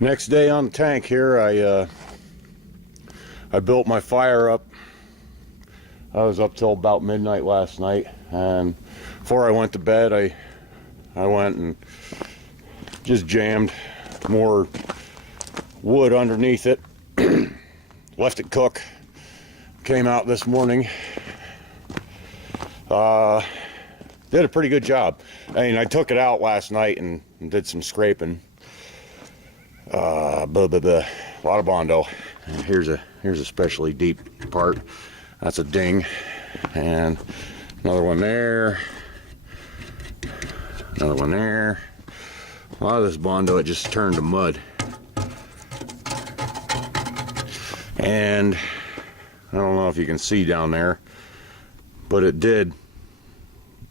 Next day on the tank here, I built my fire up. I was up till about midnight last night, and before I went to bed, I went and just jammed more wood underneath it. Left it cook. Came out this morning. Did a pretty good job. I mean, I took it out last night and did some scraping. A lot of Bondo. And here's a especially deep part. That's a ding, and another one there. Another one there. A lot of this Bondo, it just turned to mud. And I don't know if you can see down there, but it did.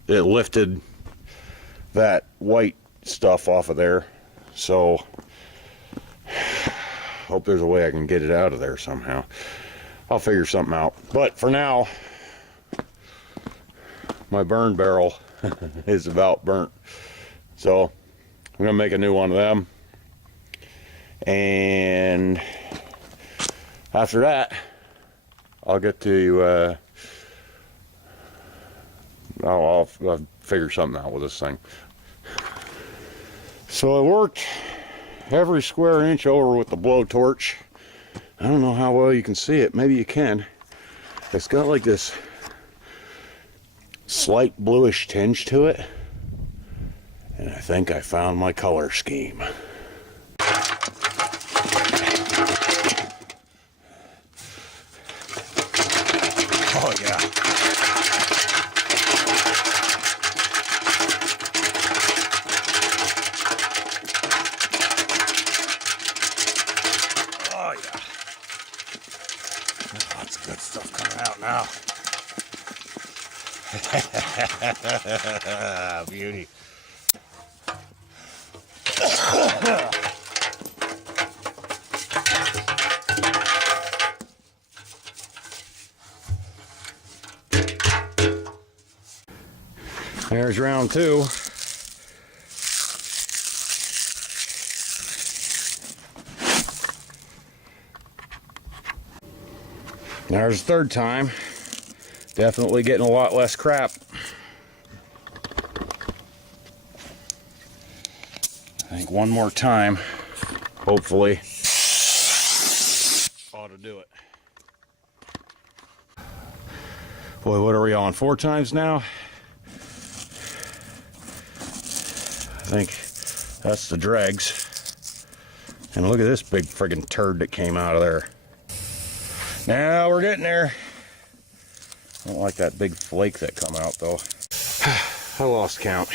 It lifted that white stuff off of there. So hope there's a way I can get it out of there somehow. I'll figure something out. But for now, my burn barrel is about burnt. So I'm gonna make a new one of them. And after that, I'll get to I'll figure something out with this thing. So I worked every square inch over with the blowtorch. I don't know how well you can see it. Maybe you can. It's got like this slight bluish tinge to it, and I think I found my color scheme. Oh yeah. Oh yeah. Lots of good stuff coming out now. Beauty. There's round two. There's the third time. Definitely getting a lot less crap. I think one more time, hopefully, ought to do it. Boy, what are we on? 4 times now? I think that's the dregs. And look at this big friggin' turd that came out of there. Now we're getting there. I don't like that big flake that come out though. I lost count.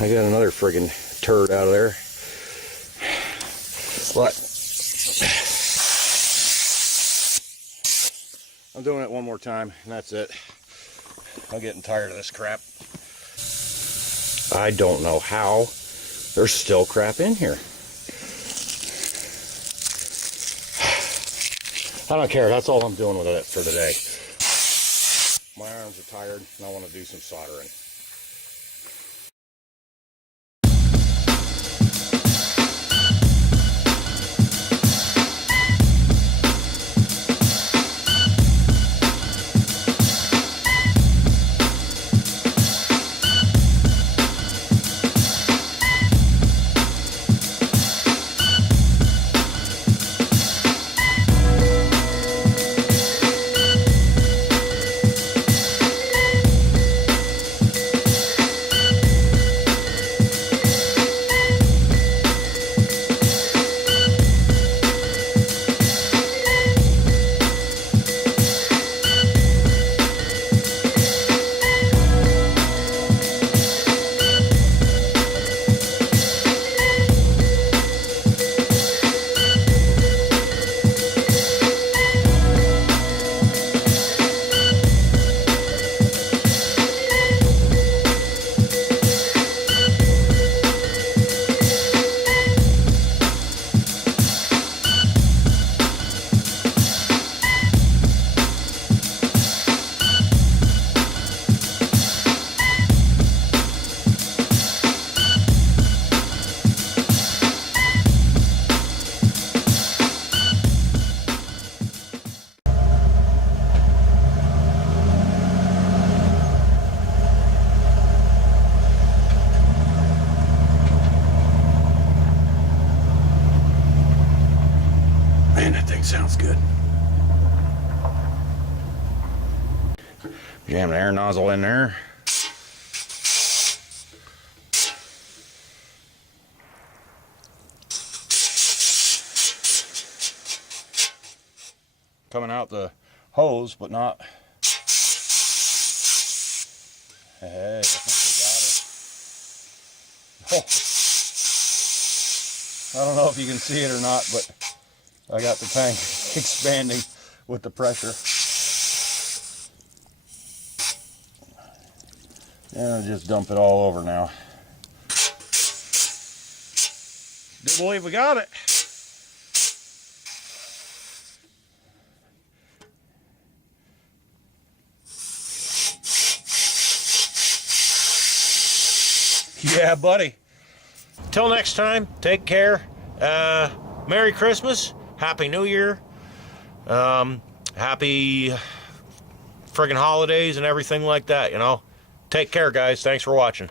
I got another friggin' turd out of there. But I'm doing it one more time and that's it. I'm getting tired of this crap. I don't know how there's still crap in here. I don't care, that's all I'm doing with it for today. My arms are tired and I want to do some soldering. thing sounds good. Jam the air nozzle in there. Coming out the hose, but not. Hey, I think we got it. Oh. I don't know if you can see it or not, but I got the tank expanding with the pressure. And I'll just dump it all over now. Do believe we got it. Yeah, buddy. Till next time, take care. Merry Christmas. Happy New Year. Happy friggin' holidays and everything like that, you know. Take care, guys. Thanks for watching.